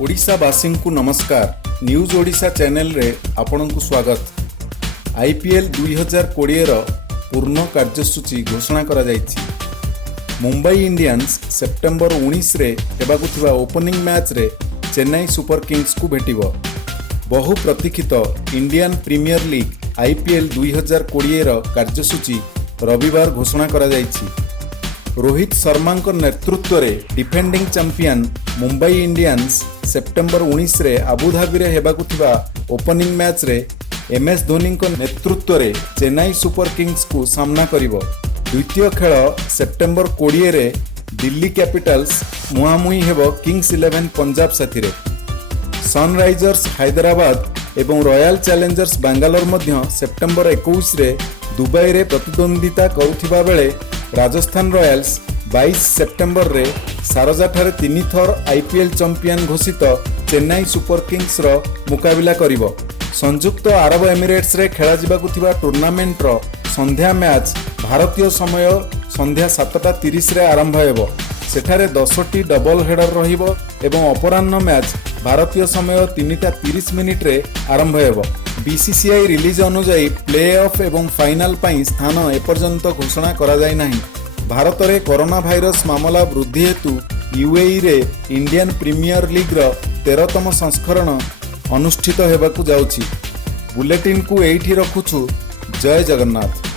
ओडिशावासी को नमस्कार। News Odisha channel रे आपनकु स्वागत। आईपीएल 2020 रो पूर्ण कार्यसूची घोषणा करा जायछि। मुंबई इंडियंस सेप्टेम्बर 19 रे हेबाकु थिबा ओपनिंग मैच रे चेन्नई सुपर किंग्स को भेटिबो। बहु प्रतीक्षित इंडियन प्रीमियर लीग आईपीएल 2020 रो कार्यसूची रविवार घोषणा करा जायछि। रोहित शर्मा नेतृत्व रे defending champion Mumbai Indians September 19 रे आबुधाबी रे हेबाकु थिबा ओपनिंग मैच रे एमएस धोनी नेतृत्व रे चेन्नई सुपर किंग्स को सामना करिवो। द्वितीय खेल सेप्टेम्बर 20 रे दिल्ली कैपिटल्स मुहांमुही हेबो किंग्स 11 पंजाब साथिरे। सनराइजर्स हैदराबाद एवं रॉयल चैलेंजर्स बेंगालोर मध्य सेप्टेम्बर 21 रे दुबई रे प्रतिद्वंदिता करुथिबा बेले राजस्थान रॉयल्स 22 सेप्टेम्बर रे शारजा ठारे 3 थर आईपीएल चैंपियन घोषित चेन्नई सुपर किंग्स रो मुकाबिला करिवो। संयुक्त अरब एमिरेट्स रे खेला जिबाकु थिबा टूर्नामेंट रो संध्या मैच भारतीय समय संध्या 7:30 रे आरंभ हेबो। सेठारे 10टी डबल हेडर रहिबो एवं अपराह्न मैच भारतीय समय 3:30 मिनिट रे आरंभ हेबो। बीसीसीआई रिलीज अनुसार प्ले ऑफ एवं फाइनल पाई स्थान एपर्यंत घोषणा करा जाय नाही। भारत में कोरोना भाइरस मामला वृद्धि हेतु यूएई रे इंडियन प्रीमियर लीग रो 13तम संस्करण अनुष्ठित हेबाकु जाउछि। बुलेटिन को एठी रखुछु। जय जगन्नाथ।